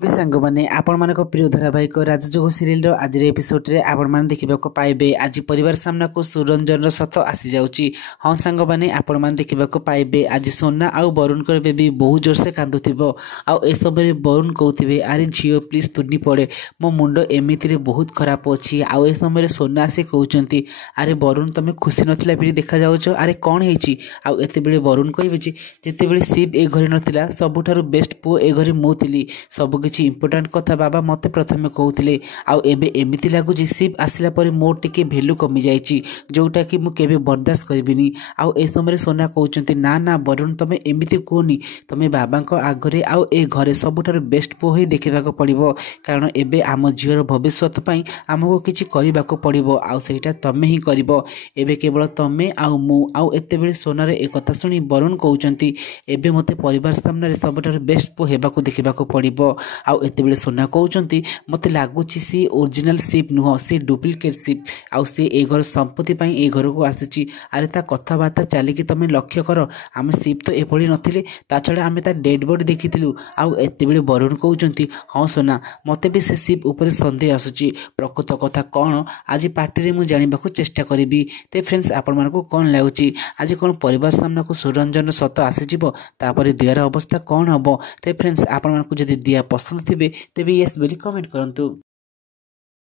सांग मैंने आपण मान प्रिय धारावाहिक राजजोग सीरियल आज एपिसोड रे आपण मैंने देखा पाइबे आज परिवार सामना को सुरंजन सत आसी जाऊँगी। हाँ सांग मैंने आपण मैंने देखा पाइबे आज सोना आउ वरुण कर बेबी बहुत जोर से कांदुव ए समय वरुण कहते अरे झील प्लीज तुनी पड़े मो मुंड एमती बहुत खराब अच्छी आउ ए समय सोना आसी कहते अरे वरुण तुम खुशी नथिला भी देखा जाऊच अरे कौन है आते वरुण कहे जिते शिव ए घर नाला सबुठार बेस्ट पुओ ए घरे मु थी सब किसी इंपोर्टाट कथा बाबा मते प्रथमे कहते आउ एबे एमिति लगुच शिव आसला पर मोर टिके भेल्यू कमी जाइए जोटा कि मुझे बर्दाश्त करिनी आउ ए समय सोना कहते ना ना वरुण तुम एमती कहनी तुम बाबा आगरे आउ ए घरे सबुठार बेस्ट पुओ ही देखा पड़ो कारण एबे आम झीर भविष्य आमको किसी करने पड़ो आईटा तुम ही कर एबे केवल तुमे आउ मु आउ एत सोनार एक कथा शुणी वरुण कहते एबे मते परिवार सामने सबुठार बेस्ट पुओ होगा देखा पड़ो आउ एते सोना कहते मत लगुच सी ओरिजिनल शिप नुह सी डुप्लिकेट शिप आउ सी ए घर संपत्ति ए घर को आसी अरे ता कथबार्ता चलिकी तुम लक्ष्य कर आम शिप तो एभली नथिले ता छड़ा आम ता डेड बॉडी देखी आउ एते वरुण कहते हाँ सोना मत भी से शिप उपर सन्देह आसूची प्रकृत कथा कौन आज पार्टी में जानवा चेष्टा करी। तो फ्रेंड्स आपण मानक कौन लगुच आज कौन परिवार सामना को सुरंजन सत आसीजिव तापर दियार अवस्था कौन हम। तो फ्रेंड्स आपण मानक जदि दिया पसंद थे तेबे यस बोली कमेंट करंतु।